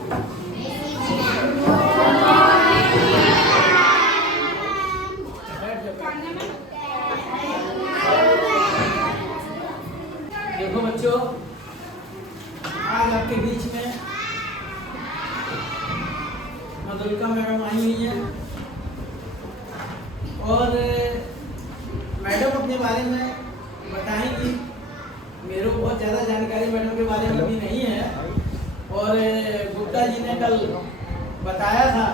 देखो बच्चों, आज आपके बीच में मधुलिका मैडम आई हुई है और मैडम अपने बारे में बताएंगी। मेरे को बहुत ज़्यादा जानकारी मैडम के बारे में भी नहीं है और गुप्ता जी ने कल बताया था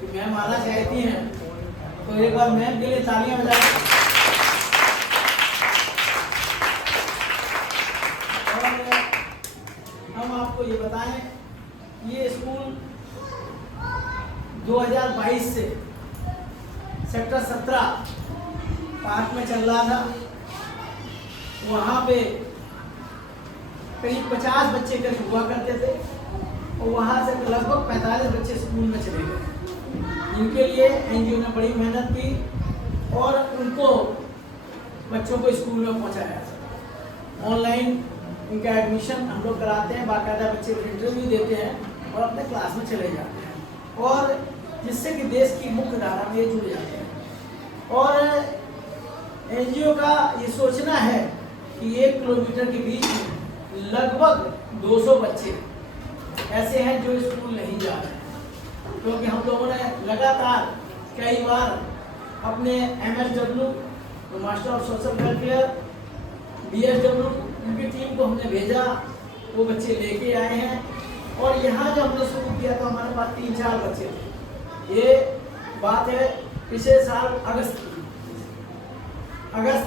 कि मैम आना चाहती हैं, तो एक बार मैम के लिए तालियां बजाएं। हम आपको ये बताएं, ये स्कूल 2022 से सेक्टर 17 पार्क में चल रहा था। वहाँ पे करीब 50 बच्चे करीब हुआ करते थे और वहाँ से लगभग 45 बच्चे स्कूल में चले गए। इनके लिए एनजीओ ने बड़ी मेहनत की और उनको बच्चों को स्कूल में पहुँचाया। ऑनलाइन इनका एडमिशन हम लोग कराते हैं, बाकायदा बच्चे इंटरव्यू देते हैं और अपने क्लास में चले जाते हैं और जिससे कि देश की मुख्य धारा में जुड़ जाते हैं। और एनजीओ का ये सोचना है कि 1 किलोमीटर के बीच में लगभग 200 बच्चे ऐसे हैं जो स्कूल नहीं जा रहे हैं, क्योंकि हम लोगों ने लगातार कई बार अपने MSW master of social welfare, BSW उनकी टीम को हमने भेजा, वो बच्चे लेके आए हैं और यहाँ जब हमने शुरू किया तो हमारे पास 3-4 बच्चे थे। ये बात है पिछले साल अगस्त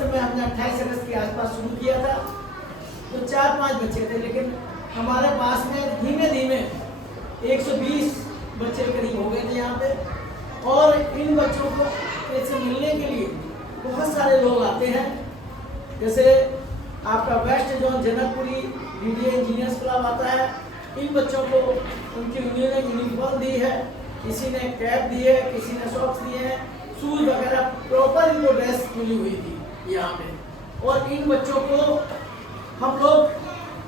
में हमने 28 अगस्त के आसपास शुरू किया था, तो 4-5 बच्चे थे, लेकिन हमारे पास में धीमे धीमे 120 बच्चे करीब हो गए थे यहाँ पे। और इन बच्चों को ऐसे मिलने के लिए बहुत सारे लोग आते हैं, जैसे आपका west zone Janakpuri BDA engineers club आता है। इन बच्चों को उनकी यूनियन ने यूनिफॉर्म दी है, किसी ने कैप दी है, किसी ने सॉक्स दिए हैं, शूज वगैरह प्रॉपर इनको ड्रेस मिली हुई थी यहाँ पे। और इन बच्चों को हम लोग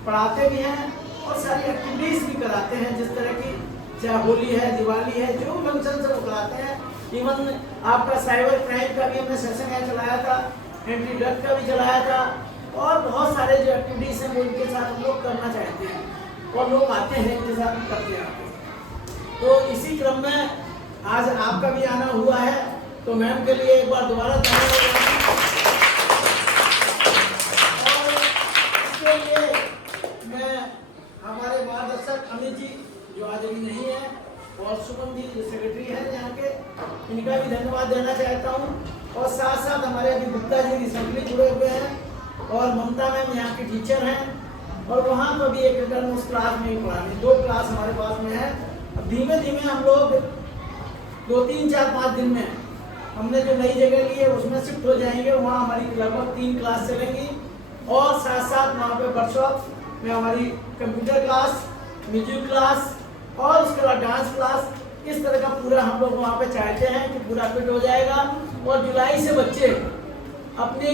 पढ़ाते भी हैं और सारी एक्टिविटीज भी कराते हैं, जिस तरह की चाहे होली है, दिवाली है, जो फंक्शन से वो कराते हैं। इवन आपका साइबर क्राइम का भी हमने सेशन चलाया था, एंटी ड्रग का भी चलाया था और बहुत सारे जो एक्टिविटीज हैं वो इनके साथ हम लोग करना चाहते हैं और लोग आते हैं इनके साथ करते हैं। तो इसी क्रम में आज आपका भी आना हुआ है, तो मैम के लिए एक बार दोबारा और इसके लिए मैं हमारे मार्गदर्शक अमित जी जो आज अभी नहीं है और शुभम जी जो सेक्रेटरी हैं यहाँ के, इनका भी धन्यवाद देना चाहता हूँ। और साथ साथ हमारे अभी गुप्ता जी रिसेंटली जुड़े हुए हैं और ममता मैम यहाँ की टीचर हैं और वहाँ पर भी एक इंटरनल उस क्लास में ही पढ़ानी, 2 क्लास हमारे पास में है। अब धीमे धीमे हम लोग 2, 3, 4, 5 दिन में हमने जो नई जगह ली है उसमें शिफ्ट हो जाएंगे। वहाँ हमारी लगभग 3 क्लास चलेंगी और साथ साथ वहाँ पे वर्कशॉप में हमारी कंप्यूटर क्लास, म्यूजिक क्लास और उसके बाद डांस क्लास, इस तरह का पूरा हम लोग वहाँ पे चाहते हैं कि पूरा फिट हो जाएगा। और जुलाई से बच्चे अपनी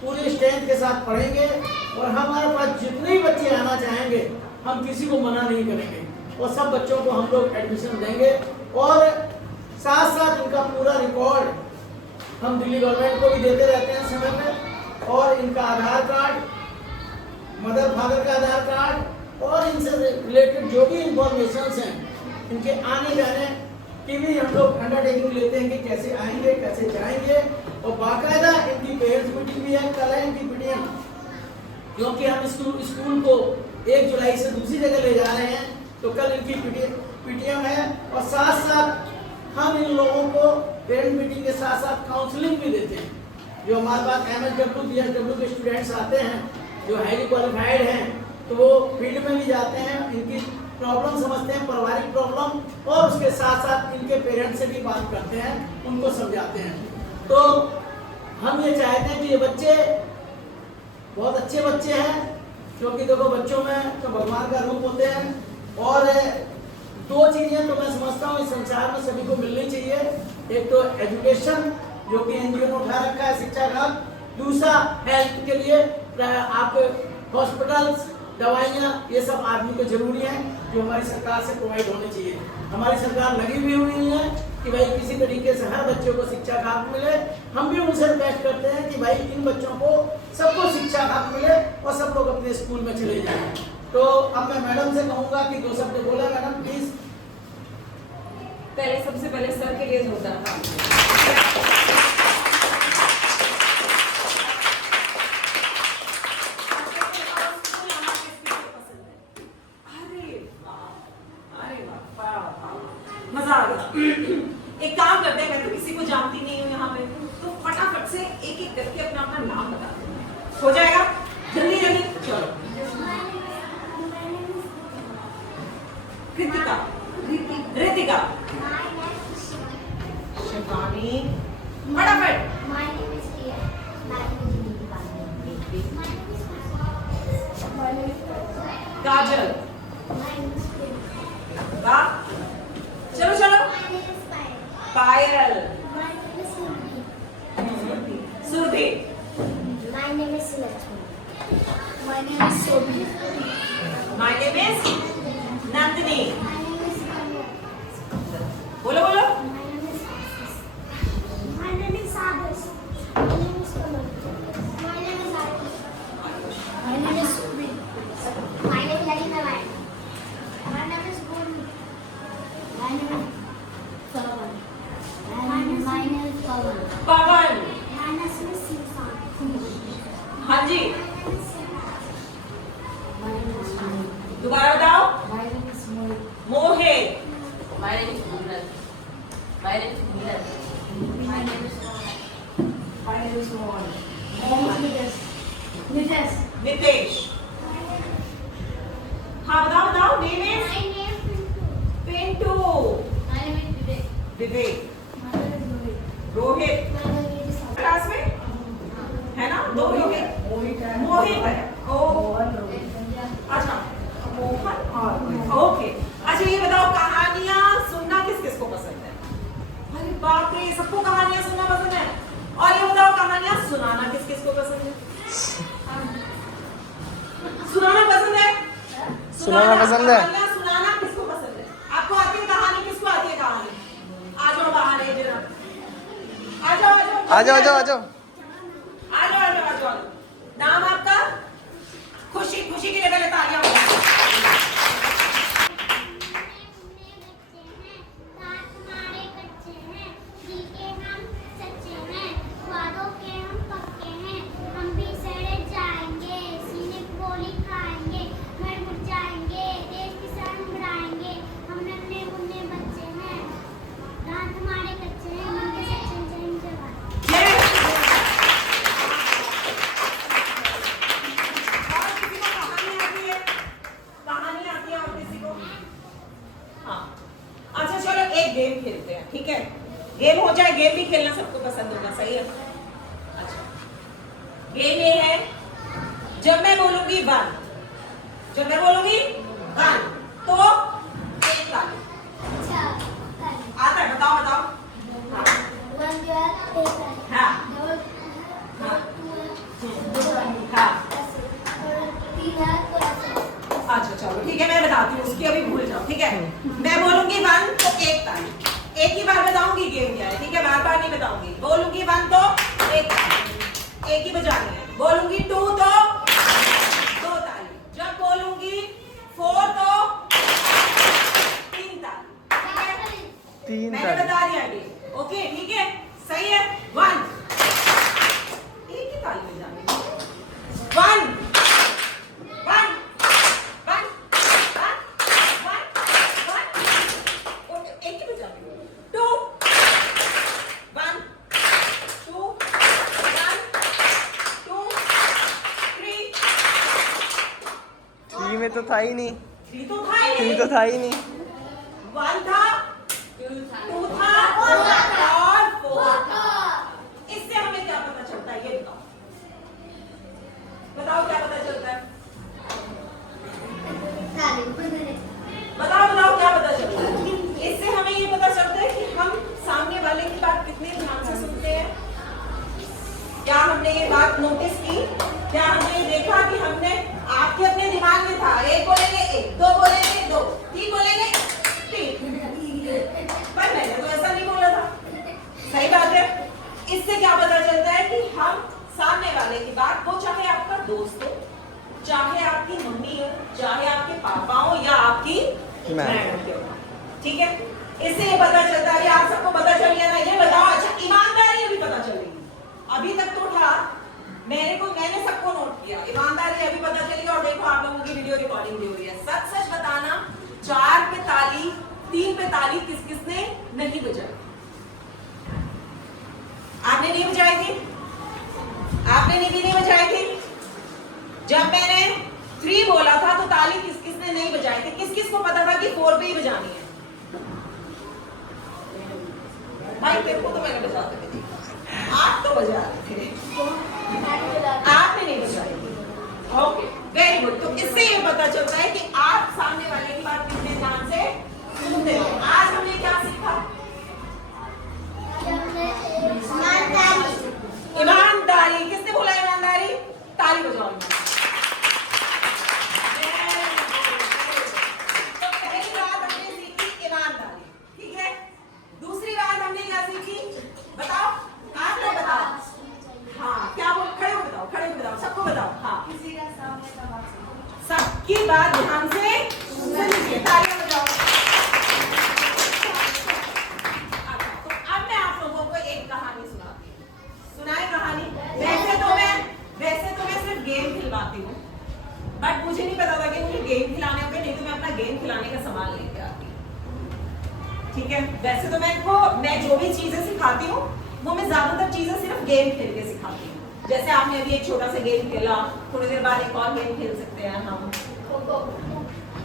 पूरी स्ट्रेंथ के साथ पढ़ेंगे और हमारे पास जितने भी बच्चे आना चाहेंगे हम किसी को मना नहीं करेंगे और सब बच्चों को हम लोग एडमिशन देंगे। और साथ साथ इनका पूरा रिकॉर्ड हम दिल्ली गवर्नमेंट को भी देते रहते हैं समय पे, और इनका आधार कार्ड, मदर फादर का आधार कार्ड और इनसे रिलेटेड जो भी इंफॉर्मेशन हैं इनके आने जाने की भी हम लोग अंडरटेकिंग लेते हैं कि कैसे आएंगे, कैसे जाएंगे। और बाकायदा इनकी पेरेंट्स मीटिंग भी है, कल है इनकी मीटिंग, क्योंकि हम स्कूल को 1 जुलाई से दूसरी जगह ले जा रहे हैं, तो कल इनकी PTM है। और साथ साथ हम इन लोगों को पेरेंट मीटिंग के साथ साथ काउंसलिंग भी देते हैं। जो हमारे पास MSW BSW के स्टूडेंट्स आते हैं जो हाईली क्वालिफाइड हैं, तो वो फील्ड में भी जाते हैं, इनकी प्रॉब्लम समझते हैं, पारिवारिक प्रॉब्लम, और उसके साथ साथ इनके पेरेंट्स से भी बात करते हैं, उनको समझाते हैं। तो हम ये चाहते हैं कि ये बच्चे बहुत अच्छे बच्चे हैं, क्योंकि देखो बच्चों में तो भगवान का रूप होते हैं। और 2 चीज़ें तो मैं समझता हूँ इस संसार में सभी को मिलनी चाहिए, एक तो एजुकेशन जो कि एनजीओ ने उठा रखा है, शिक्षा का, दूसरा हेल्थ के लिए आप हॉस्पिटल्स दवाइयाँ, ये सब आदमी को जरूरी है जो हमारी सरकार से प्रोवाइड होनी चाहिए। हमारी सरकार लगी भी हुई है कि भाई किसी तरीके से हर बच्चों को शिक्षा का हक मिले। हम भी उनसे रिक्वेस्ट करते हैं कि भाई इन बच्चों को सबको शिक्षा का हक मिले और सब लोग अपने स्कूल में चले जाएं। तो अब मैं मैडम से कहूँगा कि 2 शब्द बोला मैडम प्लीज। पहले सबसे पहले सर के लिए होता था। मजा आ गया। एक काम करते हैं, मैं तो किसी को जानती नहीं हूँ यहाँ पे, तो फटाफट से एक एक करके अपना अपना नाम बता दो, हो जाएगा जल्दी जल्दी। चलो कृतिका, रितिका, शिवानी, फटाफट। काजल, वाह, चलो चलो। पायल, Surabhi, My name is Lakshmi. My name is Sobi. my name is Nandini. My name is Kanya. बोलो बोलो। My name is Asis. My name is Adas. My name is Kamal. My name is Arti. My name is Sobi. My name is Lalina Rai. My name is Guru. My name is Pawan. My name is Pawan. Pawan, My name is Sivan. हाँ जी, My name is Mani. दोबारा बताओ। My name is Mohit. Mohit, My name is Kunal. My name is Neeraj. My name is My name is Mohan. My name is Nitesh. Nitesh. Nitesh. हाँ बताओ बताओ। Name is My name is Pintu. Pintu, My name is Vivek. Vivek, My name is Rohit. Rohit. My name is Sabha. Class में है ना दो रोहित, मोहित है। ओ अच्छा, मोहन और ओके। अच्छा ये बताओ, कहानियां सुनना किस किस को पसंद है? अरे बाप रे, सबको कहानियां सुनना पसंद है। और ये बताओ, कहानियां सुनाना किस किस को पसंद है? सुनाना पसंद है? सुनाना पसंद है। कहानियां सुनाना किसको पसंद है? आपको आती है कहानी? किसको आती है कहानी? आ जाओ बाहर है जरा, आ जाओ आ जाओ आ जाओ आ जाओ आ जाओ। आ जाओ आ जाओ आ जाओ। नाम आपका? खुशी, खुशी के लिए पहले तालियां बजाओ। गेम खेलते हैं, ठीक है? गेम हो जाए, गेम भी खेलना सबको पसंद होगा, सही है? अच्छा, गेम ये है, जब मैं बोलूंगी 1, जब मैं बोलूंगी 1 तो एक ताली। आता है? बताओ बताओ। हाँ हाँ, अच्छा चलो ठीक है, मैं बताती हूँ, उसकी अभी भूल जाओ, ठीक है? मैं बोलूंगी 1 तो एक ताली, एक ही बार बताऊंगी गेम क्या है, ठीक है? बार बार नहीं बताऊंगी। बोलूंगी 1 तो एक ताली, एक ही बजानी है। बोलूंगी 2 तो 2 ताली, जब बोलूंगी 4 तो 3 ताली, ठीक है? 3 मैंने ताली। बता दिया ये, ओके ठीक है, सही है। 1 एक ही ताली बजानी है। 1 में तो था ही नहीं, 3 तो था ही 3 नहीं, तो था ही नहीं। 1 था, 2 था और 4 था। इससे हमें क्या पता चलता है, ये बताओ, बताओ क्या पता चलता है? बताओ बताओ क्या पता चलता है? इससे हमें ये पता चलता है कि हम सामने वाले की बात कितने ध्यान से सुनते हैं। क्या हमने ये बात नोटिस की? क्या हमने ये देखा कि हमने आपके अपने दिमाग में मैं करते हो। ठीक है, इससे ये पता चलता है, आप सबको पता चल गया ना। ये बताओ, अच्छा ईमानदारी अभी पता चलेगी, अभी तक तो था मैंने सबको नोट किया, ईमानदारी अभी पता चलेगी। और देखो आप लोगों की वीडियो रिकॉर्डिंग भी हो रही है। सच सच बताना, 4 पे ताली, 3 पे ताली किस किसने नहीं बजाई? आपने नहीं बजाई थी? आपने नहीं बजाई थी? जब मैंने 3 बोला था तो ताली किस किसने नहीं बजाई थी? किस किस को पता था कि 4 पे ही बजानी है? भाई तेरे को तो मैंने बजाते हुए देखा, आप तो बजा रहे थे, आपने नहीं बजाई। Okay, very good. तो इससे ये पता चलता है कि आप सामने वाले की बात कितने ध्यान से सुनते हो। आज हमने क्या सीखा? ईमानदारी। किसने बोला ईमानदारी? ताली बजाओ। तो पहली बात हमने सीखी ईमानदारी, ठीक है। दूसरी बात हमने क्या सीखी बताओ, आप लोग बताओ। हाँ, क्या बोल, खड़े हो बताओ, खड़े हो बताओ, सबको बताओ। हाँ, किसी का सामने का बात सबकी बात ध्यान से सुनिए, तालियां बजाओ। तो अब मैं आप लोगों को एक कहानी सुनाती हूँ। सुनाए कहानी? वैसे तो मैं सिर्फ गेम खिलवाती हूँ, बट मुझे नहीं पता था कि मुझे गेम खिलाने होंगे, नहीं तो मैं अपना गेम खिलाने का सामान लेके आती हूँ। ठीक है, वैसे तो मैं जो भी चीजें सिखाती हूँ वो मैं ज्यादातर चीजें सिर्फ गेम खेल के सिखाती हूँ। जैसे आपने अभी एक छोटा सा गेम खेला, थोड़ी देर बाद एक और गेम खेल सकते हैं हम।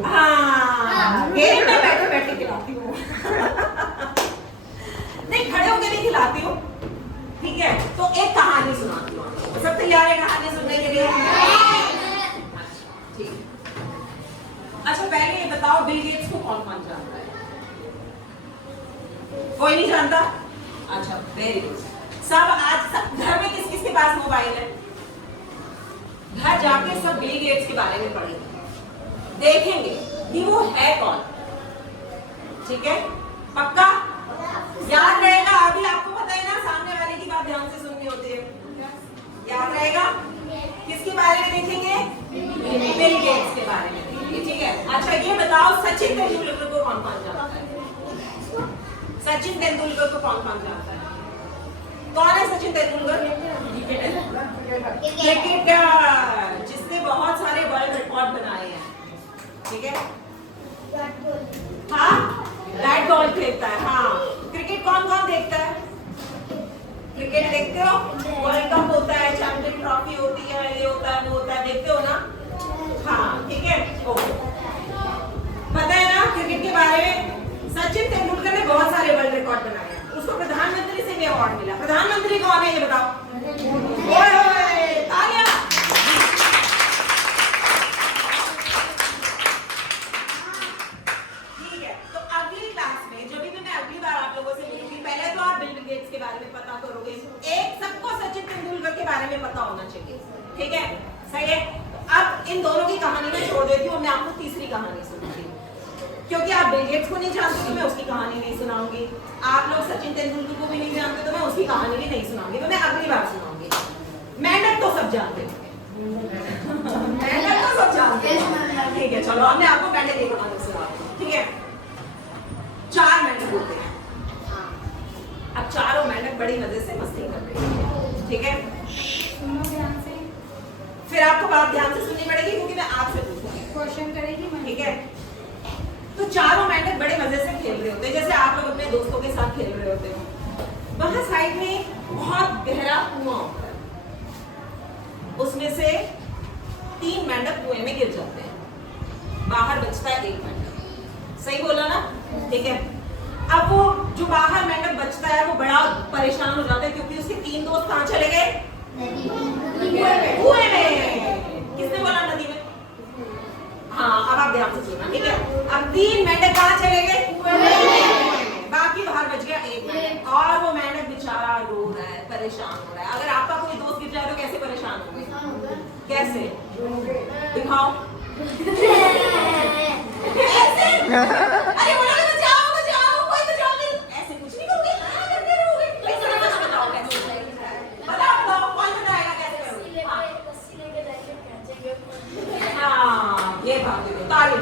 हाँ, गेम में बैठे बैठे खिलाती हूँ। नहीं, खड़े होके भी खिलाती हूँ। ठीक है, तो एक कहानी सुनाती हूँ। सब तैयार है कहानी सुनने के लिए? ठीक। अच्छा, पहले ये बताओ, बिल गेट्स को कौन कौन जानता है? कोई नहीं जानता? अच्छा, वेरी गुड। सब घर में किस किस के पास मोबाइल है? घर जाके सब बिल गेट्स के बारे में पढ़ेंगे, देखेंगे कि वो है कौन। ठीक है, पक्का याद रहेगा? अभी आपको पता है ना, सामने वाले की बात ध्यान से सुननी होती है। याद रहेगा? किसके बारे में देखेंगे? बिल गेट्स के बारे में देखेंगे। ठीक है, अच्छा ये बताओ, सचिन तेंदुलकर को कौन कौन जानता है? सचिन तेंदुलकर को कौन कौन जानता है? कौन है सचिन तेंदुलकर? क्रिकेटर, जिसने बहुत सारे वर्ल्ड रिकॉर्ड बनाए हैं। ठीक है, हाँ, बैट बॉल खेलता है। हाँ, क्रिकेट कौन कौन देखता है? क्रिकेट देखते हो? वर्ल्ड कप होता है, चैंपियन ट्रॉफी होती है, ये होता है, वो होता है, देखते हो ना? हाँ, ठीक है, ओके। पता है ना क्रिकेट के बारे में? सचिन तेंदुलकर ने बहुत सारे वर्ल्ड रिकॉर्ड बनाए हैं। उसको प्रधानमंत्री से भी अवार्ड मिला। प्रधानमंत्री कौन है ये बताओ? तालियां। ठीक है, तो अगली क्लास में जब भी मैं अगली बार आप लोगों से मिलूंगी, पहले तो आप बिल गेट्स के बारे में पता करोगे। एक सबको सचिन तेंदुलकर के बारे में पता होना चाहिए। ठीक है, सही है। अब इन दोनों की कहानी में छोड़ देती हूँ, मैं आपको तीसरी कहानी सुनाऊंगी, क्योंकि आप बिल गेट्स को नहीं जानते तो मैं उसकी कहानी नहीं सुनाऊंगी। आप लोग सचिन तेंदुलकर को भी नहीं जानते तो मैं उसकी कहानी भी नहीं सुनाऊंगी, तो मैं अगली बार सुनाऊंगी। मेंढक तो सब जानते हैं, मेंढक तो सब जानते हैं। ठीक है, चलो अब मैं आपको मेंढक की कहानी सुनाती हूँ। ठीक है, 4 मेंढक होते हैं। अब चारों मेंढक बड़ी मजे से मस्ती कर रहे हैं। ठीक है, फिर आपको बात ध्यान से सुननी पड़ेगी, क्योंकि मैं आपसे पूछूंगी, क्वेश्चन करेगी। ठीक है। तो चारों मेंढक बड़े मजे से खेल रहे होते हैं, जैसे आप लोग अपने दोस्तों के साथ खेल रहे होते हो। वहां साइड में बहुत गहरा कुआं होता है, उसमें से 3 मेंढक कुएं में गिर जाते हैं, बाहर बचता है 1 मेंढक। सही बोला ना? ठीक है। अब वो जो बाहर मेंढक बचता है वो बड़ा परेशान हो जाता है, क्योंकि उसके 3 दोस्त कहाँ चले गए? कुएं में। किसने बोला नदी में? हाँ, अब आप ध्यान से सुनना, ठीक है। अब 3 मेंढक कहाँ चले गए? कुएं में। बाकी बाहर बच गया 1 मेंढक, और वो मेंढक बेचारा रो रहा है, परेशान हो रहा है। अगर आपका कोई दोस्त गिर जाए तो कैसे परेशान होंगे? कैसे? दिखाओ। ऐसे? अरे बोलो बचाओ बचाओ, कोई बचाओ नहीं। ऐसे कुछ नहीं करोगे, करते रहोगे। बताओ कैसे? बताओ कौन बताएगा कैसे करोगे? हाँ, ये बात है। ताली।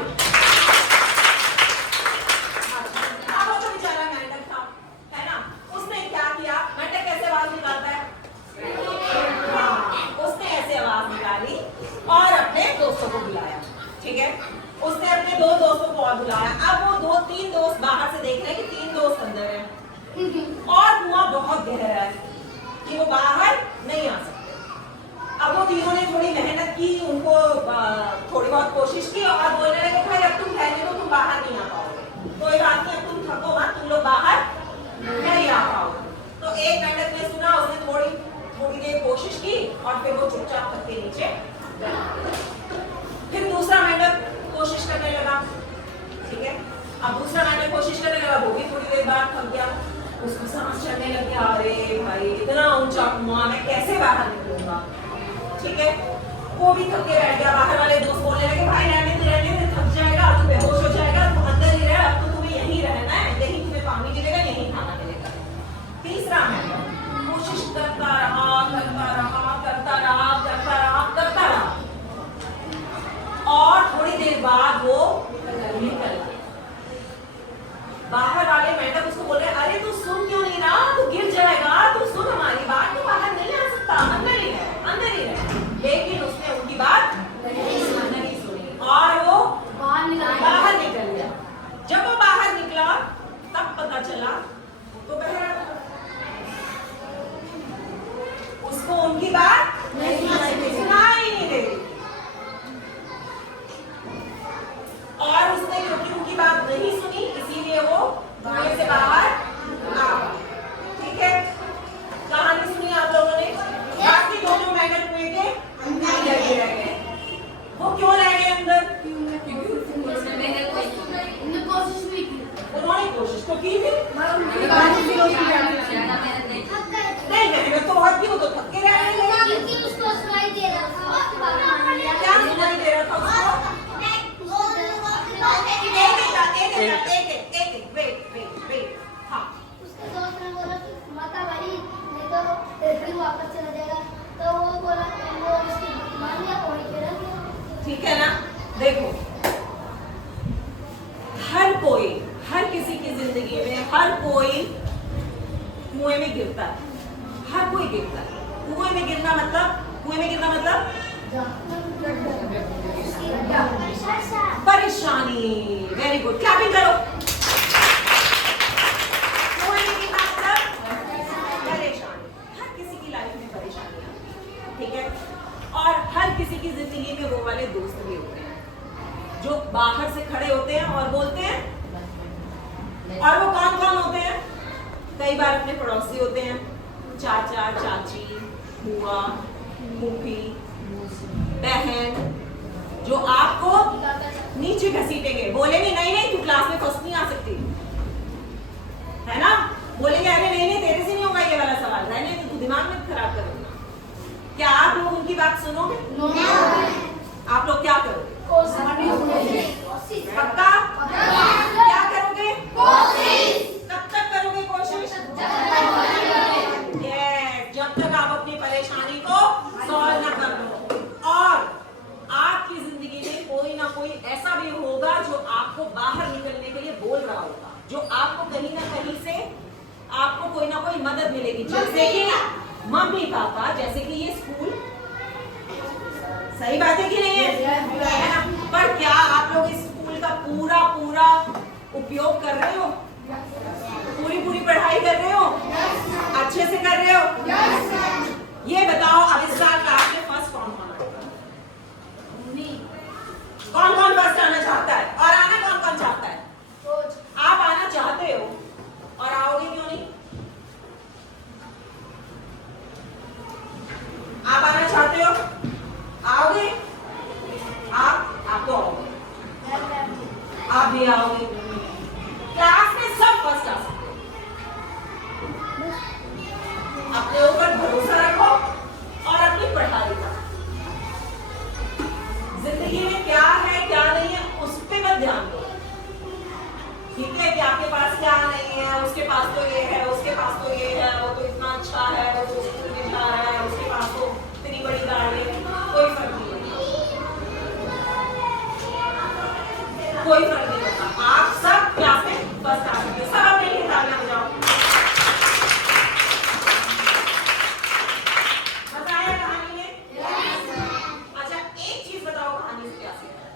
ठीक है। उसने अपने 2 दोस्तों को और बुलाया। अब वो 3 दोस्त बाहर से देख रहे हैं कि 3 दोस्त अंदर हैं और कुआं बहुत गहरा है कि वो बाहर नहीं आ सकते। अब वो तीनों ने थोड़ी मेहनत की, उनको थोड़ी बहुत कोशिश की और बोलने लगे भाई अब तुम रहने दो, तुम बाहर नहीं आ पाओगे, कोई बात नहीं, अब तुम थको मत, तुम लोग बाहर नहीं आ पाओगे। तो एक मेंढक ने सुना, उसने थोड़ी देर कोशिश की और फिर वो चुपचाप थक के नीचे फिर दूसरा मेंढक कोशिश करने लगा, ठीक है। अब दूसरा मेंढक कोशिश करने लगा, वो भी थोड़ी देर बाद थक गया, उसको समझ चलने लग गया अरे भाई इतना ऊंचा कुआं, मैं कैसे बाहर निकलूंगा, ठीक है। वो भी थक के बैठ गया। बाहर वाले दोस्त बोलने लगे भाई रहने दे, थक जाएगा, तू बेहोश हो जाएगा, तू अंदर ही रह, अब तो तुम्हें यहीं रहना है, यहीं तुम्हें पानी मिलेगा, यहीं खाना मिलेगा। तीसरा मेंढक कोशिश करता रहा और थोड़ी देर बाद वो निकल गया। बाहर वाले मेंढक उसको बोल रहे अरे तू सुन क्यों नहीं रहा, तू गिर जाएगा, तू सुन हमारी बात, तू बाहर नहीं आ सकता, अंदर ही रह। लेकिन उसने उनकी बात नहीं सुनी और वो बाहर निकल गया। जब वो बाहर निकला तब पता चला तो उसको उनकी बात सुनाई नहीं दे रही और उसने क्योंकि उनकी बात नहीं सुनी इसीलिए वो कुएं से बाहर आ गया, ठीक है। कहानी सुनी आप लोगों ने। बाकी दोनों मेंढक कुएं के अंदर ही रह गए। वो क्यों रह गए अंदर? उन्होंने कोशिश तो की थी, नहीं मेहनत तो बहुत की, वो तो थक के रह गए। उसको सुनाई दे रहा था, क्या सुनाई दे रहा था उसको? वेट। हाँ। उसके दोस्त ने बोला कि माता भाई नहीं तो फिर वापस चला जाएगा, तो वो बोला वो उसकी मान लिया और फिर ठीक है ना। देखो हर किसी की जिंदगी में हर कोई कुएं में गिरता है, हर कोई गिरता है। कुएं में गिरना मतलब परेशानी। वेरी गुड, क्लैपिंग करो। कुएं में गिरना मतलब परेशानी। हर किसी की लाइफ में परेशानी है, ठीक है। और हर किसी की जिंदगी में वो वाले दोस्त भी होते हैं जो बाहर से खड़े होते हैं और बोलते हैं। और वो कौन होते हैं? कई बार अपने पड़ोसी होते हैं, चाचा चाची, बुआ, फूफी, बहन, जो आपको नीचे घसीटेंगे, बोलेंगे नहीं तू क्लास में फर्स्ट नहीं आ सकती, है ना। बोलेंगे अरे नहीं तेरे से नहीं होगा ये वाला सवाल, नहीं तो तू दिमाग में खराब करोगे। क्या आप लोग उनकी बात सुनोगे? आप लोग क्या करोगे? पक्का? क्या करोगे? कब तक करोगे कोशिश? जब तक आप अपनी परेशानी को सॉल्व न कर लो। और आपकी जिंदगी में कोई ना कोई ऐसा भी होगा जो आपको बाहर निकलने के लिए बोल रहा होगा, जो आपको कहीं ना कहीं से आपको कोई ना कोई मदद मिलेगी, जैसे कि मम्मी पापा, जैसे कि ये स्कूल। सही बात है कि नहीं है? पर क्या आप लोग इस स्कूल का पूरा उपयोग कर रहे हो? पूरी पढ़ाई कर रहे हो? अच्छे से कर रहे हो? ये बताओ अब इस साल क्लास में फर्स्ट कौन फर्स्ट आना चाहता है? और आना कौन चाहता है? आप आना चाहते हो और आओगे क्यों नहीं? आप आना चाहते हो, आओगे? आप तो आओगे, आप भी आओगे। क्लास में सब फर्स्ट आ सकते हो। अपने ऊपर भरोसा रखो और अपनी पढ़ाई करो। जिंदगी में क्या है क्या नहीं है उस पे मत ध्यान दो, ठीक है। कि आपके पास क्या नहीं है, उसके पास तो ये है, उसके पास तो ये है, वो तो इतना अच्छा है, वो तो स्कूल में जा रहा है, उसके पास तो इतनी बड़ी गाड़ी है, कोई फर्क नहीं पड़ता। आप सब क्लास में फर्स्ट आ सकते हो। सब अपने लिए तालियां बजाओ। मजा आया कहानी में? अच्छा एक चीज बताओ, कहानी से क्या सीखा?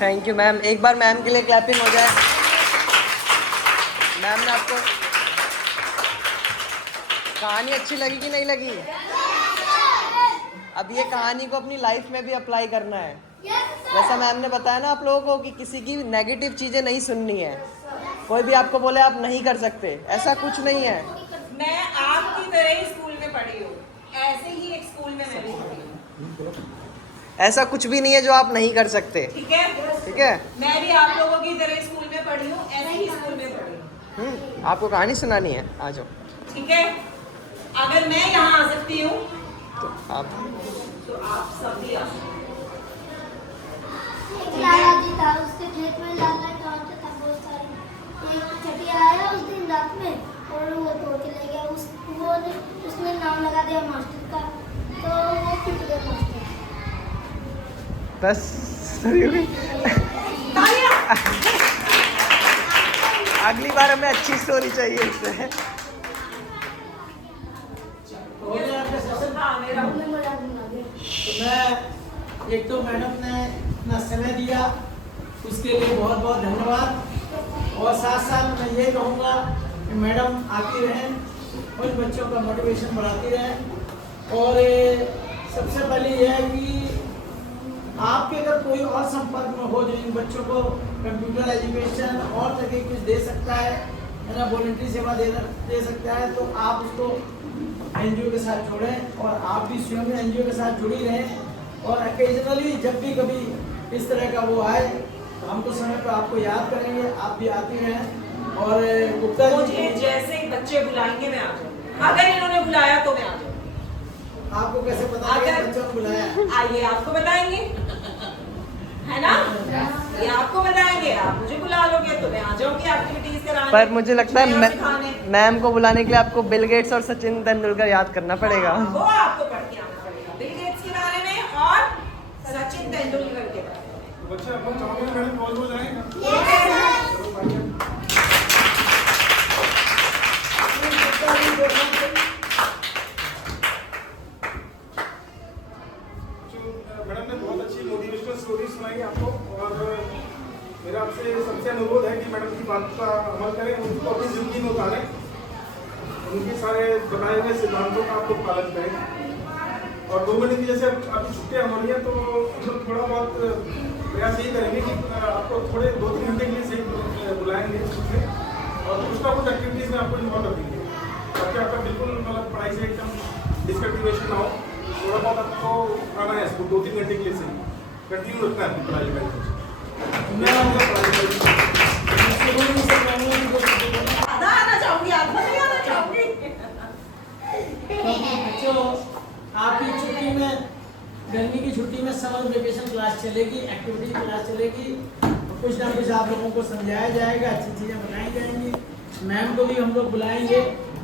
थैंक यू मैम, एक बार मैम के लिए क्लैपिंग हो जाए। मैम ने आपको कहानी अच्छी लगी कि नहीं लगी? अब ये कहानी को अपनी लाइफ में भी अप्लाई करना है। जैसा मैम ने बताया ना आप लोगों को कि किसी की नेगेटिव चीज़ें नहीं सुननी है। कोई भी आपको बोले आप नहीं कर सकते, ऐसा कुछ नहीं है। मैं आपकी तरह ही स्कूल में पढ़ी हूँ, ऐसे ही एक स्कूल में मैं भी पढ़ी हूँ। ऐसा कुछ भी नहीं है जो आप नहीं कर सकते। ठीक है, ठीक है। मैं भी आप लोगों की तरह स्कूल में पढ़ी हूँ, ऐसे ही स्कूल में पढ़ी हूँ। आपको कहानी सुनानी है, आ जाओ। ठीक है, अगर मैं यहाँ आ सकती हूँ तो आप सब भी आ सकते हैं। एक लाला जी था, उसके खेत में लाल लाल टमाटर था बहुत सारे। एक चटिया आया उस दिन रात में और वो तोड़ के ले गया। उसने नाम लगा दिया मास्टर का, तो वो पिट गया मास्टर। बस सही हो गई। अगली बार हमें अच्छी स्टोरी चाहिए इससे। हो गया आपका सेशन? हाँ, मेरा मैं मजा बना दिया। तो मैं एक तो मैडम ने इतना समय दिया उसके लिए बहुत बहुत धन्यवाद। और साथ साथ मैं ये कहूँगा कि मैडम आती रहें, कुछ बच्चों का मोटिवेशन बढ़ाती रहें। और सबसे पहले यह है कि आपके अगर कोई और संपर्क में हो जो इन बच्चों को कंप्यूटर एजुकेशन और तरीके कुछ दे सकता है ना, वॉलंटरी सेवा दे सकता है, तो आप उसको एनजीओ के साथ जोड़ें और आप भी स्वयं एनजीओ के साथ जुड़ी रहें। और अकेजनली जब भी कभी इस तरह का वो आए तो हम तो समय पर आपको याद करेंगे, आप भी आती रहें। और गुप्ता जी मुझे जैसे ही बच्चे बुलाएंगे मैं आ जाऊँगी, अगर इन्होंने बुलाया तो मैं आ जाऊँगी। आपको कैसे पता है कि बच्चों को बुलाया? आइए आपको बताएंगे, है ना? ये आपको बताएंगे, आप मुझे बुला लोगे तो मैं आ जाऊंगी एक्टिविटीज कराने। पर मुझे लगता है सिखाने। मैम को बुलाने के लिए आपको बिल गेट्स और सचिन तेंदुलकर याद करना पड़ेगा। वो आपको पढ़ के आना पड़ेगा, बिल गेट्स के बारे में और सचिन तेंदुलकर के बारे में। बच्चे आप लोग चाहोगे मैडम कॉल हो जाएगा? मैडम ने बहुत अच्छी मोटिवेशनल स्टोरी सुनाई आपको। और मेरा आपसे सबसे अनुरोध है कि मैडम की बात का अमल करें, उनको अपनी जिंदगी में उतारें, उनके सारे बताए हुए सिद्धांतों का आप लोग पालन करें। और 2 महीने की जैसे आपकी छुट्टियाँ हो रही हैं तो हम लोग थोड़ा बहुत प्रयास यही करेंगे कि आपको थोड़े 2-3 घंटे के लिए सही बुलाएंगे और कुछ ना कुछ एक्टिविटीज़ में आपको इन्वॉल्व रखेंगे ताकि आपका बिल्कुल मतलब पढ़ाई से एकदम डिसकंटिन्यूएशन ना हो। थोड़ा बहुत आपको आना है इसको 2-3 घंटे के लिए सही कंटिन्यू रखना है अपनी पढ़ाई में। आधा आना चाहूंगी, आधा नहीं आना चाहूंगी। बच्चों आपकी छुट्टी में, गर्मी की छुट्टी में समर वेकेशन क्लास चलेगी, एक्टिविटी क्लास चलेगी, कुछ ना कुछ आप लोगों को समझाया जाएगा, अच्छी चीज़ें बनाई जाएंगी। मैम को भी हम लोग बुलाएंगे,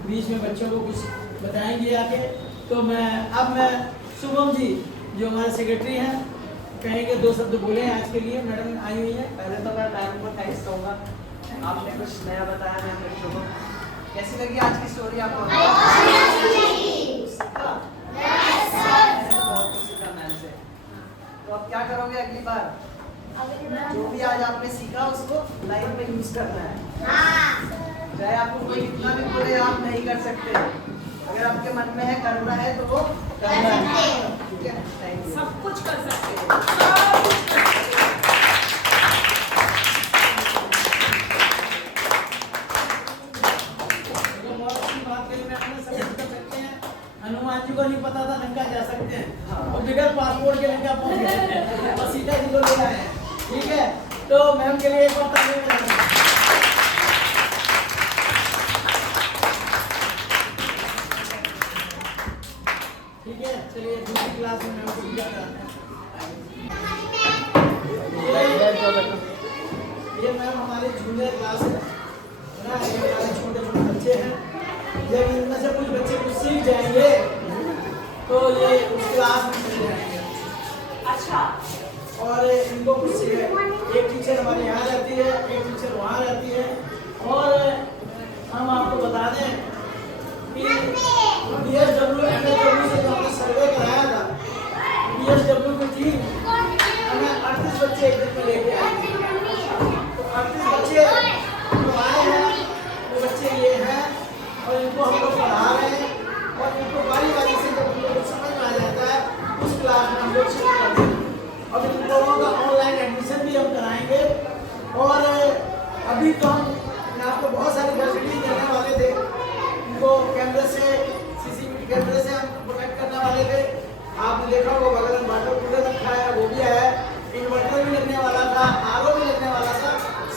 बीच में बच्चों को कुछ बताएंगे आके। तो मैं शुभम जी जो हमारे सेक्रेटरी हैं कहेंगे 2 शब्द बोले आज के लिए। मैडम आई हुई है। पहले तो मैं मैम को थैंक्स कहूँगा, आपने कुछ नया बताया मैम बच्चों को। कैसी लगी आज की स्टोरी आपको? बहुत कुछ सीखा मैम से। तो अब क्या करोगे अगली बार? जो भी आज आपने सीखा उसको लाइफ में यूज करना है। चाहे आपको कोई कितना भी बोले आप नहीं कर सकते, अगर आपके मन में है करना है तो वो करना है। ठीक है, थैंक यू। सब कुछ कर सकते हो, सब कुछ कर सकते हो। बहुत अच्छी बात कही मैम ने, सब कुछ कर सकते हैं। हनुमान जी को नहीं पता था लंका जा सकते हैं और बिगड़ पासपोर्ट के लंका पहुंच गए और सीता जी को ले आए हैं। ठीक है, तो मैम के लिए एक बार ताली बजाएं। ठीक है, चलिए दूसरी क्लास में मैम को दिया जाता है। ये मैम हमारी जूनियर क्लास है ना, ये हमारे छोटे छोटे बच्चे हैं। जब इनमें से कुछ बच्चे कुछ सीख जाएंगे तो ये उस क्लास में चले जाएंगे। अच्छा, और इनको कुछ सीखे, एक टीचर हमारे यहाँ रहती है, एक टीचर वहाँ रहती है। और हम आपको बता दें कि BSW से जो हमने सर्वे कराया था, BSW की टीम हमें 38 बच्चे एक दिन में लेके आई। आपने देखा होगा बगल में वाटर कूलर रखा है, वो भी है, इन्वर्टर भी लगने वाला था, आरओ भी लगने वाला था,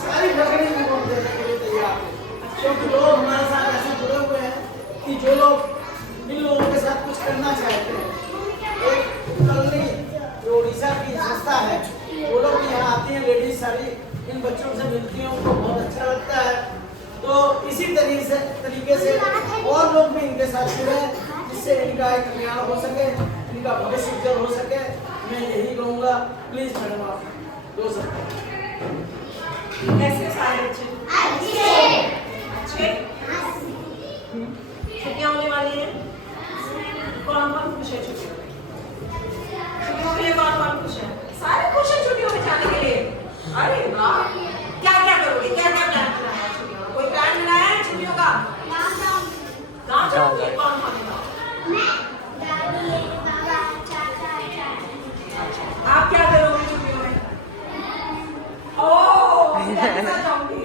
सारी फैसिलिटी भी हम देने के लिए तैयार थे। क्योंकि लोग हमारे साथ ऐसे जुड़े हुए हैं कि जो लोग इन लोगों के साथ कुछ करना चाहते हैं। एक कलनी जो उड़ीसा की संस्था है, वो लोग भी यहाँ आती हैं, लेडीज सारी इन बच्चों से मिलती हैं, उनको बहुत अच्छा लगता है। तो इसी तरीके से और लोग भी इनके साथ जुड़े, जिससे इनका एक कल्याण हो सके, इनका भविष्य उज्जवल हो सके। मैं यही कहूँगा, प्लीज मैडम आप दो सकते कैसे सारे बच्चे अच्छे छुट्टियां होने वाली हैं। कौन कौन खुश है छुट्टियों में? छुट्टियों के लिए कौन कौन खुश है? सारे खुश हैं छुट्टियों में जाने के लिए। अरे वाह, क्या क्या करोगे, क्या क्या प्लान बनाया है छुट्टियों का? कोई प्लान बनाया है छुट्टियों का? गाँव जाओगे? कौन कौन है? आप क्या करोगे छुट्टियों में? ओह, मैं साथ जाऊंगी।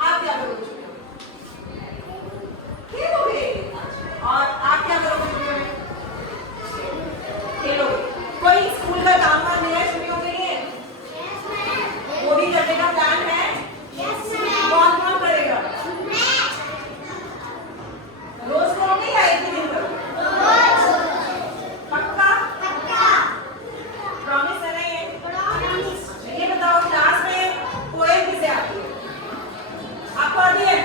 आप क्या करोगे छुट्टियों में? खेलोगे। और आप क्या करोगे छुट्टियों में? खेलोगे। कोई स्कूल का काम वाम मिला है छुट्टियों के लिए? वो भी करने का प्लान है? कौन कौन करेगा? रोज करोगे या एक ही दिन करोगे? पक्का? प्रॉमिस है ना ये? ये बताओ, क्लास में पोएम किसे आती है? आपको आती है?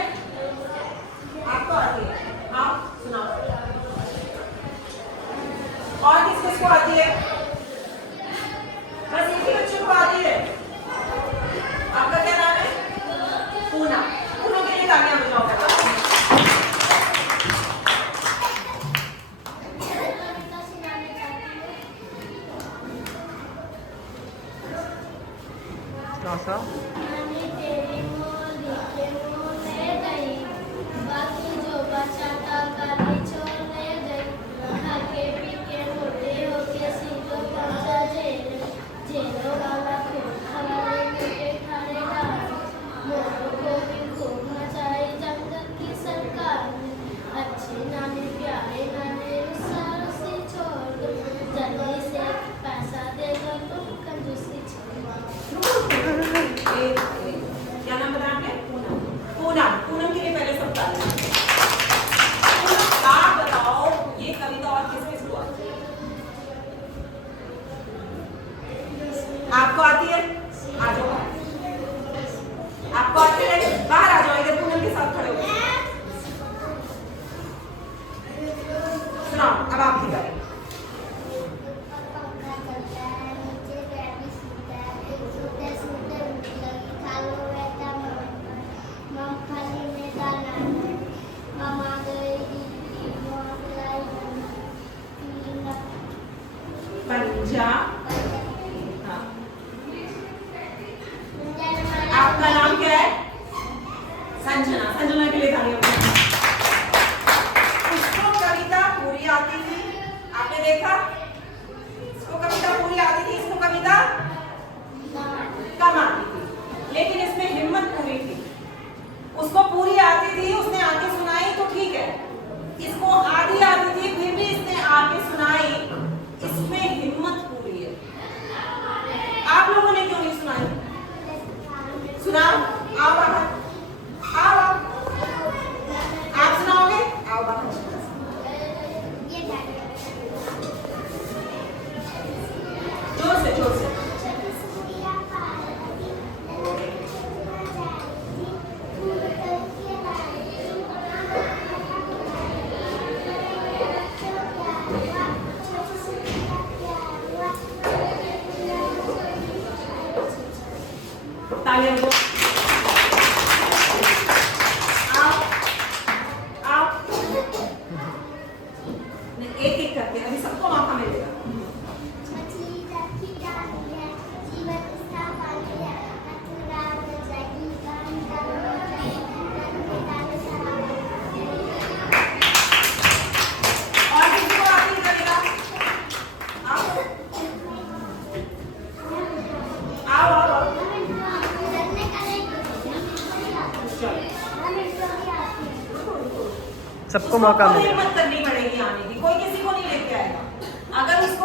आपको आती है? हाँ, सुनाओ। और किस किस को आती है? बस एक ही बच्चे को आती है। आपका क्या नाम है? पूना। पूनों के लिए तालियां बजाओ। मैंने तेरी मोरी के मुँह ले गई, बाकी जो बचा था काली छोड़ ले गई। खाके पी के मोटे होके सीधो पहुंचा जेल, जेलों वाला खोखा वाले मुझे खड़े डाल। मोरों को भी खूब मचाई जंगल की सरकार ने, अच्छे नाने प्यारे नाने रुस्सी छोड़ दो, जल्दी से पैसा दे दो तुम कंजूसी छोड़। क्या नाम बताया आपने? पूनम। पूनम, पूनम के लिए पहले सब तालियां। आप बताओ, ये कविता और किस किस को आती है? आपको आती है? आ जाओ। आपको आती है? बाहर आ जाओ, इधर पूनम के साथ खड़े हो। सुनाओ, अब आपकी बारी। पंजा। हाँ। आपका नाम क्या है? संजना। संजना के लिए तालियां बजाओ। उसको कविता पूरी आती थी, आपने देखा? इसको कविता पूरी आती थी, इसको कविता कम आती थी, लेकिन इसमें हिम्मत पूरी थी। उसको पूरी आती थी, उसने आके सुनाई तो ठीक है। इसको आधी आती थी, फिर भी इसने आके सुनाई, इसमें हिम्मत पूरी है। आप लोगों ने क्यों नहीं सुनाई? सुनाओ, आओ बाबा, आओ आप सुनाओगे? आओ बाबा। जोर से, जोर से। तालियां बजाओ। आओ, आओ। एक एक करके, अभी सबको मौका मिलेगा। और किसी को आती है कविता? आओ, आओ, आओ। सबको मौका मिलेगा। हिम्मत करनी पड़ेगी आने की, कोई किसी को नहीं लेके आएगा। अगर उस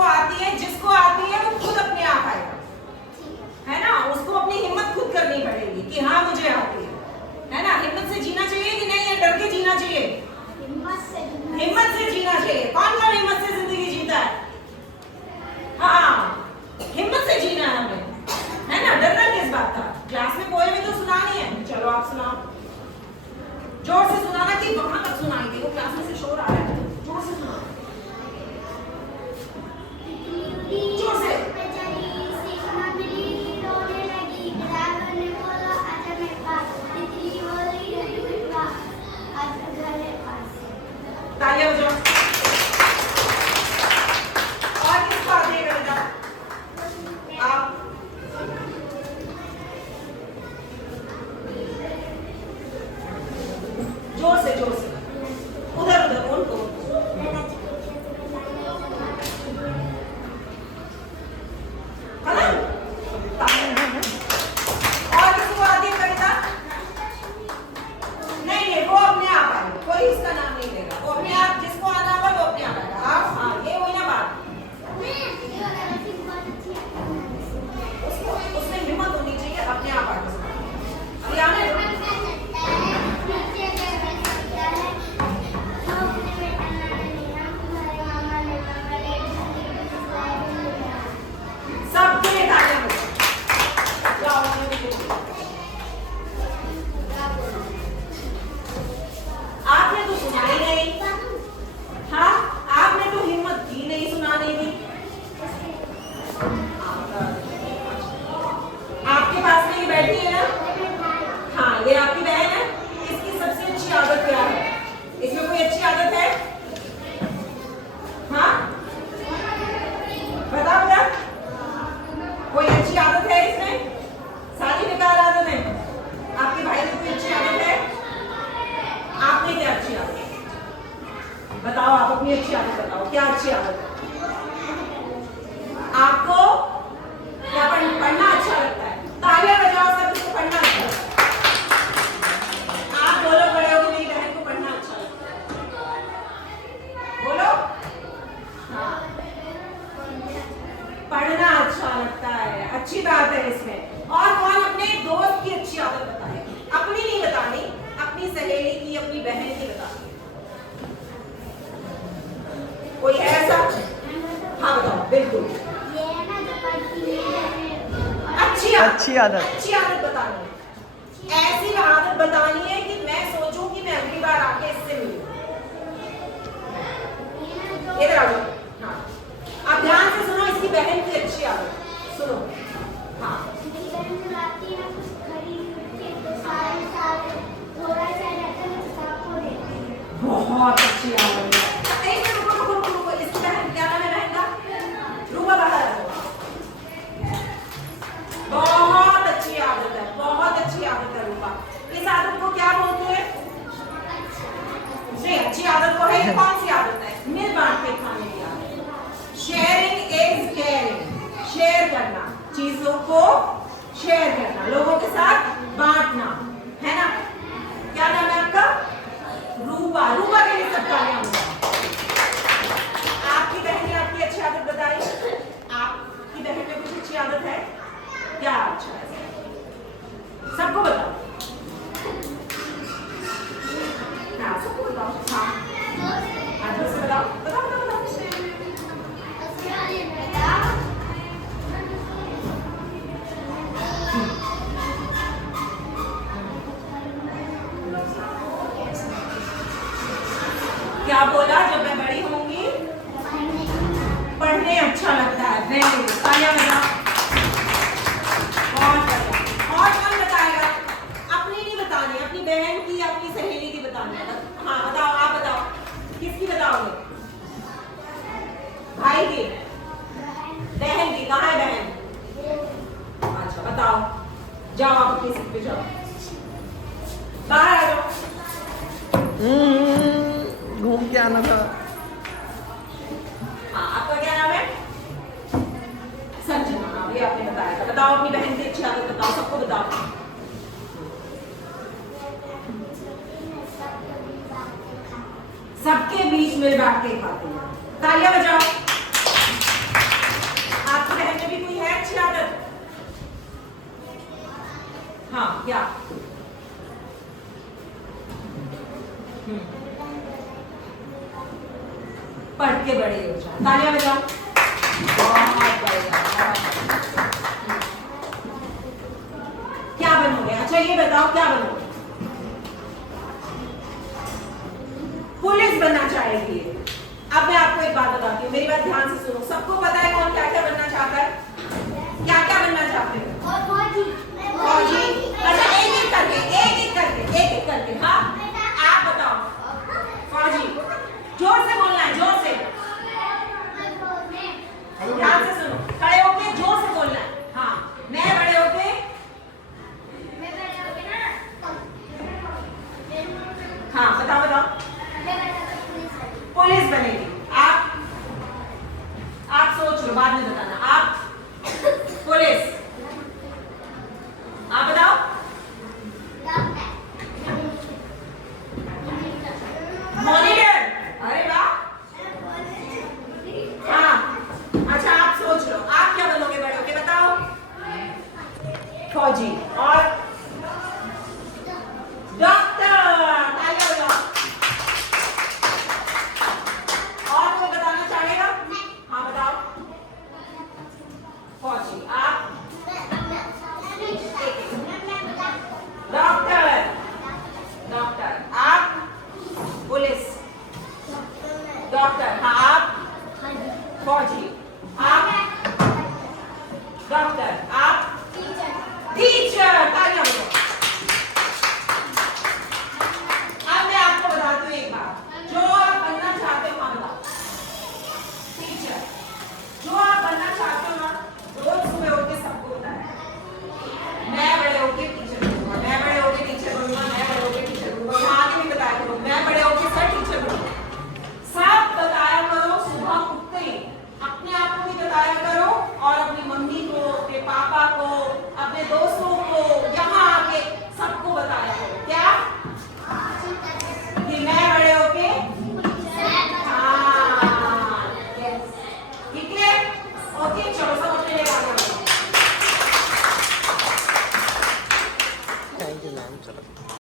आपको क्या पढ़ना अच्छा लगता है? तालियां बजाओ सब इसको पढ़ना अच्छा लगता है। आप बोलो बड़े हो कि मेरी बहन को पढ़ना अच्छा लगता है। बोलो हाँ, पढ़ना अच्छा लगता है, अच्छी बात है इसमें। और कौन अपने दोस्त की अच्छी आदत बताए? अपनी नहीं बतानी, अपनी सहेली की, अपनी बहन की बतानी। कोई है ऐसा? हाँ बताओ, बिल्कुल। ये है ना जो पढ़ती है अच्छी आदत बतानी है। ऐसी आदत बतानी है कि मैं सोचूं कि मैं अगली बार आके इससे मिलूं। इधर आ जाओ। हाँ, आप ध्यान से सुनो इसकी बहन की अच्छी आदत सुनो। हाँ, मेरी बहन जो आती है ना कुछ खरीद के तो सारे थोड़ा सा रहता है सबको देती है। बहुत अच्छी आदत है। एक मिनट रुको रुको रुको रुको, इसकी बहन क्या नाम है बहन का? रूबा, बाहर आ जाओ। बहुत अच्छी आदत है, बहुत अच्छी आदत है रूबा। इस आदत को क्या बोलते हैं? जी, अच्छी आदत को है। ये कौन सी आदत है? मिल बांट के खाने की आदत। Sharing is caring. शेयर करना, चीजों को शेयर करना, लोगों के साथ बांटना, है ना? क्या नाम है आपका? रूबा। रूबा के लिए सब तालियां हो। आपकी बहन ने आपकी अच्छी आदत बताई। आपकी बहन में कुछ अच्छी आदत है क्या? अच्छा है, सबको बताओ। हाँ, सबको बताओ। हाँ, आज से बताओ बताओ बताओ बताओ। क्या बोला? जब मैं बड़ी होंगी पढ़ने अच्छा लगता है। वेरी गुड, तालियां बजाओ। बहुत बढ़िया। और कौन बताएगा? अपनी नहीं बतानी, अपनी बहन की, अपनी सहेली की बतानी है। हाँ बताओ, आप बताओ, किसकी बताओगे? भाई की, बहन की। कहाँ है बहन? अच्छा बताओ, जाओ आप अपनी सीट पे जाओ, बाहर आ जाओ। घूम के आना था। हाँ, आपका क्या नाम है? संजना। अभी आपने बताया था। बताओ अपनी बहन की अच्छी आदत बताओ, सबको बताओ। सबके बीच मिल बांट के खाते हैं। तालियां बजाओ। आपकी बहन में भी कोई है अच्छी आदत? हाँ, क्या? पढ़ के बड़े हो जाओ। तालियां बजाओ। बहुत बढ़िया। क्या बनोगे? अच्छा ये बताओ, क्या बनोगे? पुलिस बनना चाहेगी। अब मैं आपको एक बात बताती हूँ, मेरी बात ध्यान से सुनो। सबको पता है कौन क्या क्या बनना चाहता है? क्या क्या बनना चाहते हो? फौजी। अच्छा, एक एक करके हाँ, आप बताओ। फौजी। जोर से बोलना है, जोर से। ध्यान से सुनो, खड़े होके जोर से बोलना है। हाँ, मैं बड़े होके हाँ बताओ बताओ। पुलिस बनेगी। आप सोच लो, बाद में बताना। आप पुलिस। आप बताओ। मॉनिटर। अरे वाह। हाँ, अच्छा आप सोच लो, आप क्या बनोगे बड़े होके? बताओ। फौजी। और डॉक्टर। तालियां बजाओ। और कोई बताना चाहेगा? हाँ बताओ। फौजी। आप? डॉक्टर। डॉक्टर। आप? पुलिस। डॉक्टर। हाँ, आप? फौजी। आप? डॉक्टर। आप? टीचर। तालियां बजाओ। अब मैं आपको बताती हूँ एक बात, जो आप बनना चाहते हो, हाँ बताओ। टीचर। जो आप बनना चाहते हो ना, रोज सुबह उठ के सबको बताया, मैं बड़े होके टीचर बनूंगा, मैं बड़े होके टीचर बनूंगा, मैं बड़े होके टीचर बनूंगा। यहाँ आके भी बताया करो, मैं बड़े होके सर टीचर बनूंगा। सब बताया करो सुबह उठते ही। ठीक है? ओके, चलो सब अपने लिए काम करो। Thank you ma'am. चलो